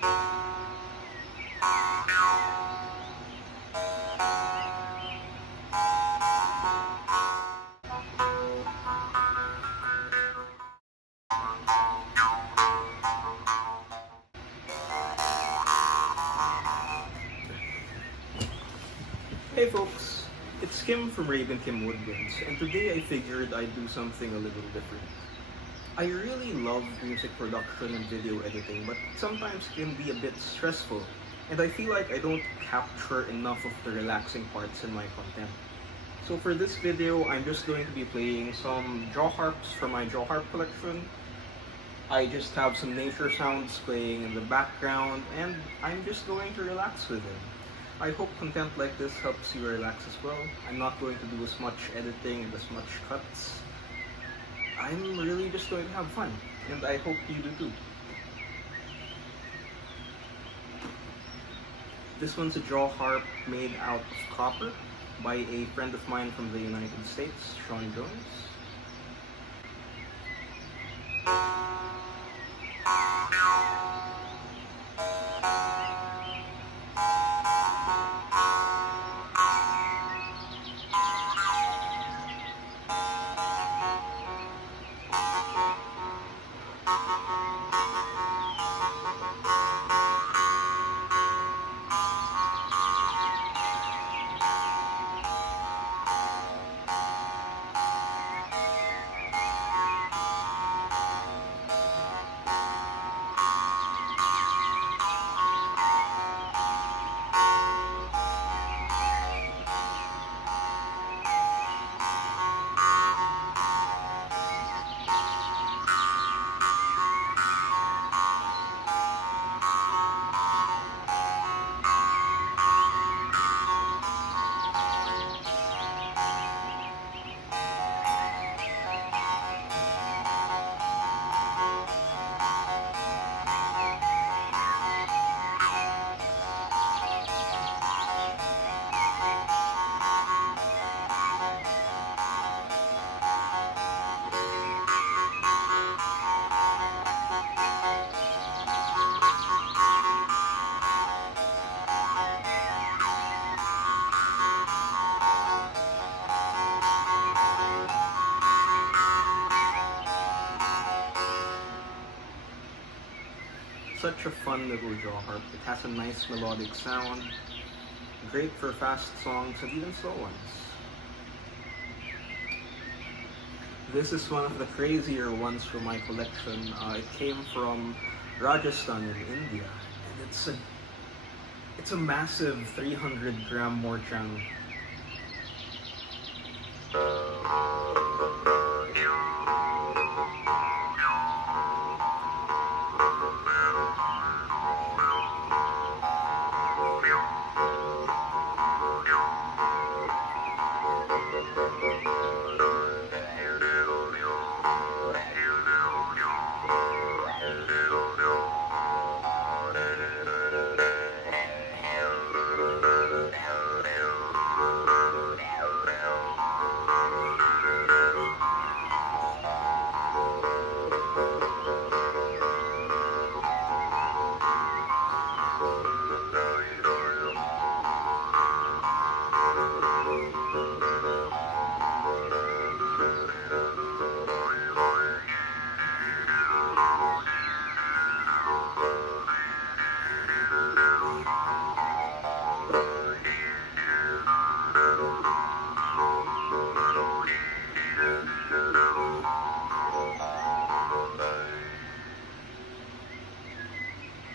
Hey folks, it's Kim from Raven Kim Woodwinds, and today I figured I'd do something a little different. I really love music production and video editing, but sometimes it can be a bit stressful, and I feel like I don't capture enough of the relaxing parts in my content. So for this video, I'm just going to be playing some Jaw Harps from my Jaw Harp collection. I just have some nature sounds playing in the background, and I'm just going to relax with it. I hope content like this helps you relax as well. I'm not going to do as much editing and as much cuts. I'm really just going to have fun, and I hope you do too. This one's a Jaw Harp made out of copper by a friend of mine from the United States, Shaun. Such a fun little Jaw Harp. It has a nice melodic sound, great for fast songs and even slow ones. This is one of the crazier ones from my collection. It came from Rajasthan in India, and it's a massive 300-gram Morchang.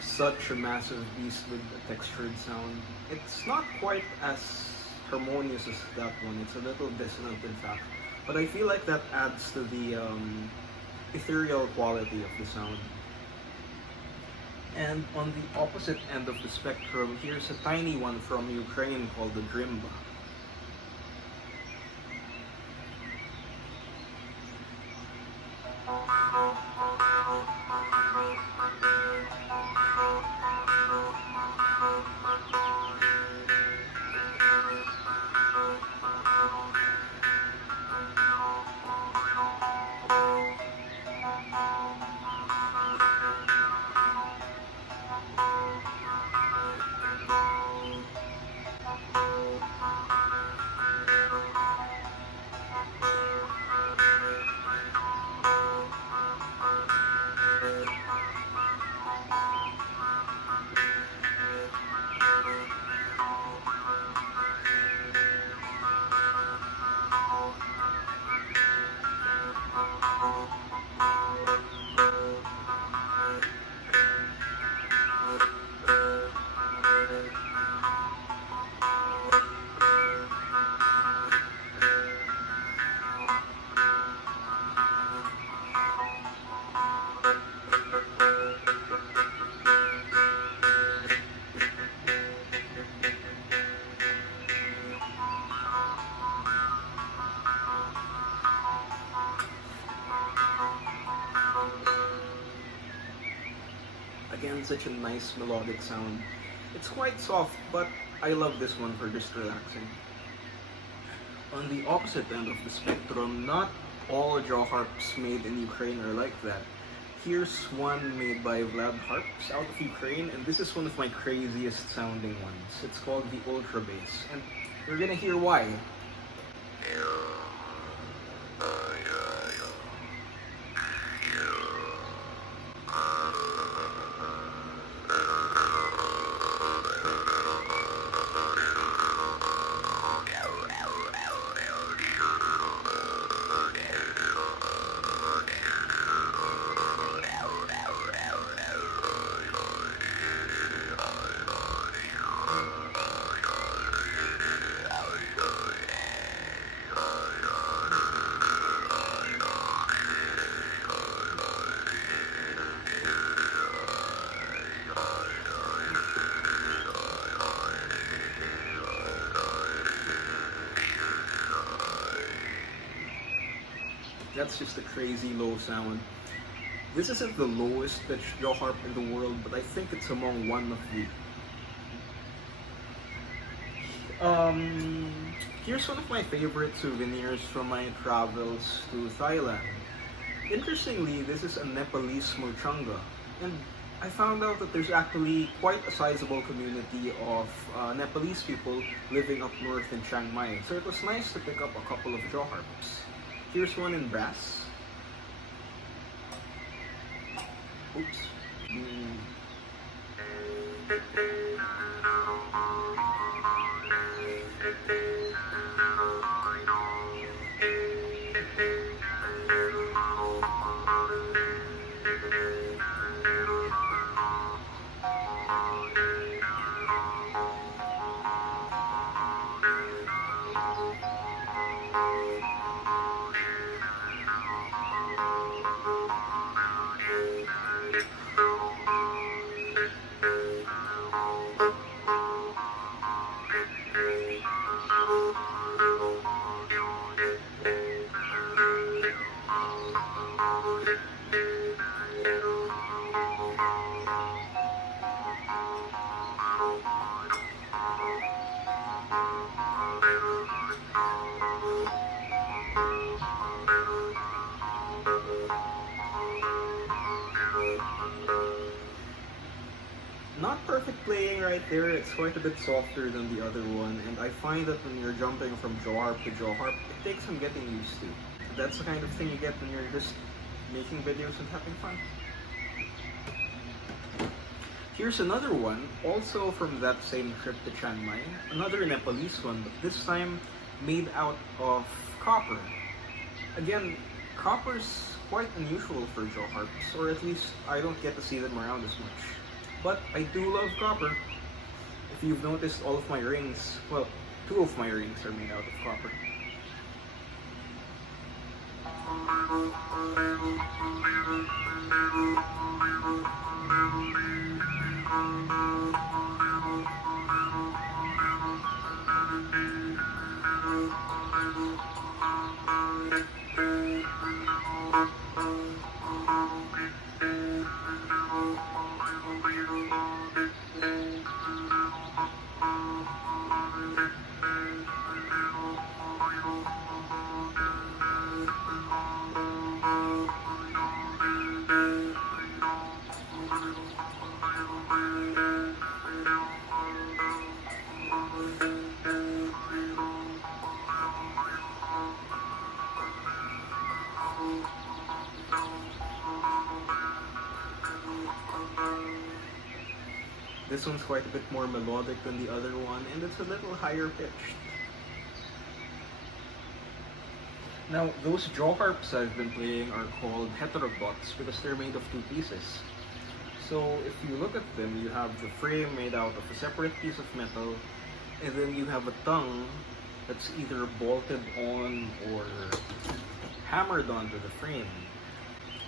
Such a massive beast with a textured sound. It's not quite as harmonious as that one. It's a little dissonant in fact, but I feel like that adds to the ethereal quality of the sound. And on the opposite end of the spectrum, here's a tiny one from Ukraine called the Drymba. Again, such a nice melodic sound. It's quite soft, but I love this one for just relaxing. On the opposite end of the spectrum, not all Jaw Harps made in Ukraine are like that. Here's one made by Vlad Harps out of Ukraine, and this is one of my craziest sounding ones. It's called the Ultrabass, and you're gonna hear why. That's just a crazy low sound. This isn't the lowest pitched jaw harp in the world, but I think it's among one of the. Here's one of my favorite souvenirs from my travels to Thailand. Interestingly, this is a Nepalese Murchunga, and I found out that there's actually quite a sizable community of Nepalese people living up north in Chiang Mai, so it was nice to pick up a couple of jaw harps. Here's one in brass. Oops. Not perfect playing right there, it's quite a bit softer than the other one, and I find that when you're jumping from jaw harp to jaw harp, it takes some getting used to. That's the kind of thing you get when you're just making videos and having fun. Here's another one, also from that same trip to Chiang Mai, another Nepalese one, but this time made out of copper. Again, copper's quite unusual for jaw harps, or at least I don't get to see them around as much. But I do love copper. If you've noticed, all of my rings, well, 2 of my rings are made out of copper. This one's quite a bit more melodic than the other one, and it's a little higher pitched. Now, those jaw harps I've been playing are called heteroglots because they're made of 2 pieces. So if you look at them, you have the frame made out of a separate piece of metal, and then you have a tongue that's either bolted on or hammered onto the frame.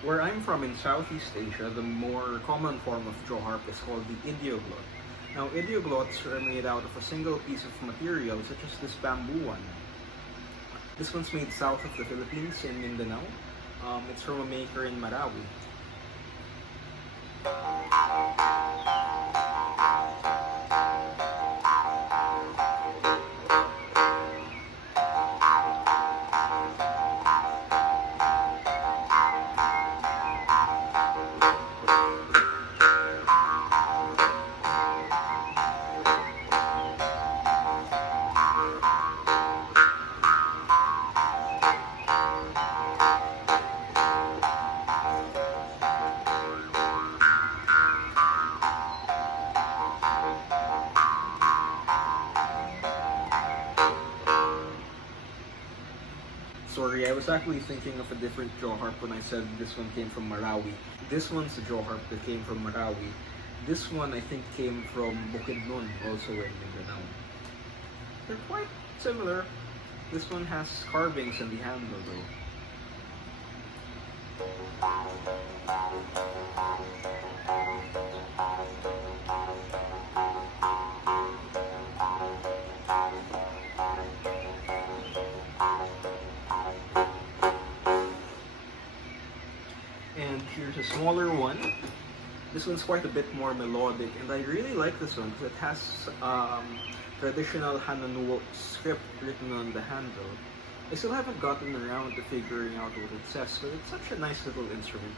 Where I'm from in Southeast Asia, the more common form of jaw harp is called the idioglot. Now, idioglots are made out of a single piece of material, such as this bamboo one. This one's made south of the Philippines in Mindanao. It's from a maker in Marawi. sorry, I was actually thinking of a different jaw harp when I said this one came from Marawi. This one's the jaw harp that came from Marawi. This one I think came from Bukidnon, also in Mindanao. They're quite similar. This one has carvings in the handle though. And here's a smaller one. This one's quite a bit more melodic, and I really like this one because it has traditional Hananuo script written on the handle. I still haven't gotten around to figuring out what it says, but it's such a nice little instrument.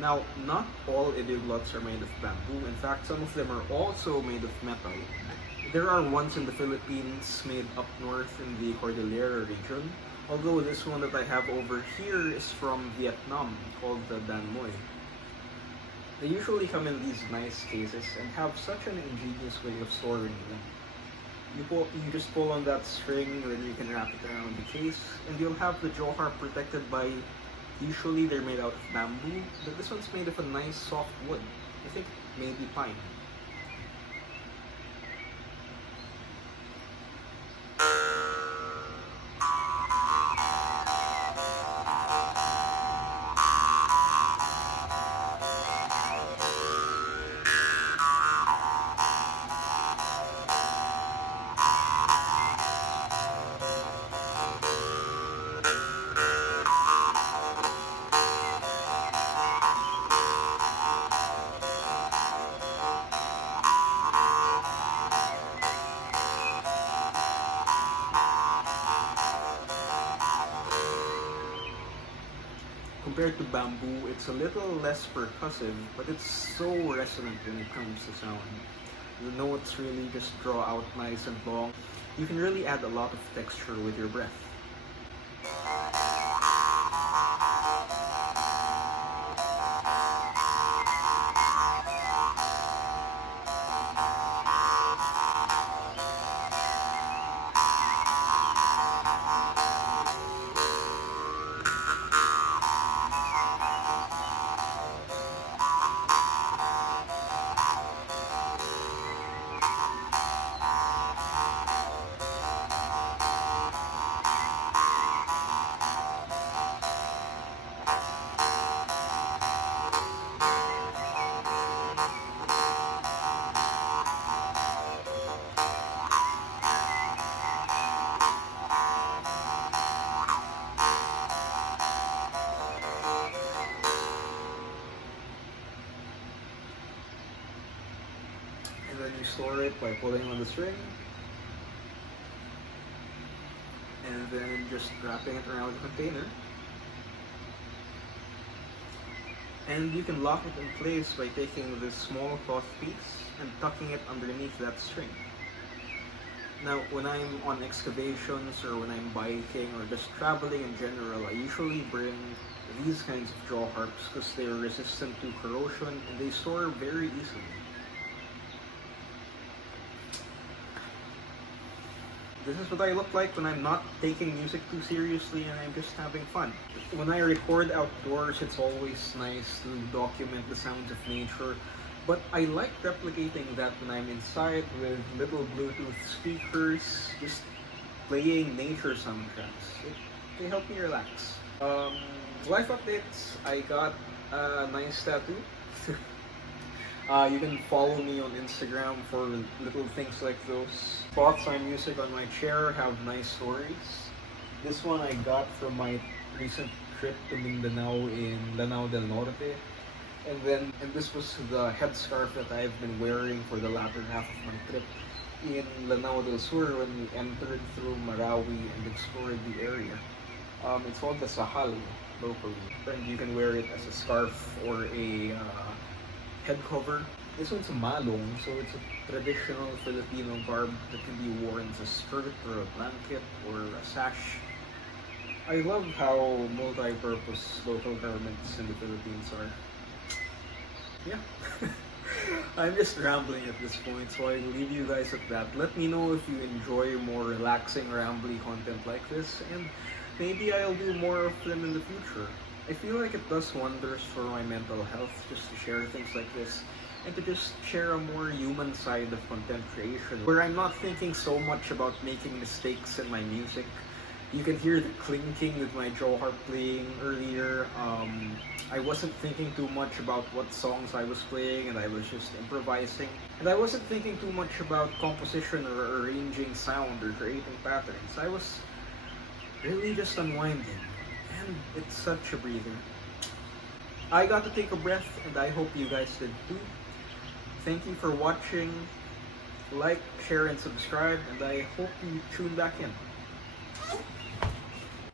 Now, not all idioglots are made of bamboo. In fact, some of them are also made of metal. There are ones in the Philippines made up north in the Cordillera region, although this one that I have over here is from Vietnam, called the Dan Moi. They usually come in these nice cases and have such an ingenious way of storing them. You just pull on that string, then you can wrap it around the case, and you'll have the jaw harp protected by, usually they're made out of bamboo, but this one's made of a nice soft wood. I think maybe pine. Compared to bamboo, it's a little less percussive, but it's so resonant when it comes to sound. The notes really just draw out nice and long. You can really add a lot of texture with your breath. Then you store it by pulling on the string and then just wrapping it around the container, and you can lock it in place by taking this small cloth piece and tucking it underneath that string. Now, when I'm on excavations or when I'm biking or just traveling in general, I usually bring these kinds of jaw harps because they're resistant to corrosion and they store very easily. This is what I look like when I'm not taking music too seriously and I'm just having fun. When I record outdoors, it's always nice to document the sounds of nature, but I like replicating that when I'm inside with little Bluetooth speakers, just playing nature soundtracks. They help me relax. Life updates, I got a nice tattoo. You can follow me on Instagram for little things like those. Spots I'm using on my chair have nice stories. This one I got from my recent trip to Mindanao in Lanao del Norte. And this was the headscarf that I've been wearing for the latter half of my trip in Lanao del Sur when we entered through Marawi and explored the area. It's called the Sahal locally, and you can wear it as a scarf or a head cover. This one's a malong, so it's a traditional Filipino garb that can be worn as a skirt or a blanket or a sash. I love how multi-purpose local garments in the Philippines are. Yeah. I'm just rambling at this point, so I'll leave you guys at that. Let me know if you enjoy more relaxing, rambly content like this, and maybe I'll do more of them in the future. I feel like it does wonders for my mental health just to share things like this, and to just share a more human side of content creation, where I'm not thinking so much about making mistakes in my music. You can hear the clinking with my Jaw Harp playing earlier. I wasn't thinking too much about what songs I was playing, and I was just improvising. And I wasn't thinking too much about composition or arranging sound or creating patterns. I was really just unwinding, and it's such a breather. I got to take a breath, and I hope you guys did too. Thank you for watching. Like, share, and subscribe, and I hope you tune back in.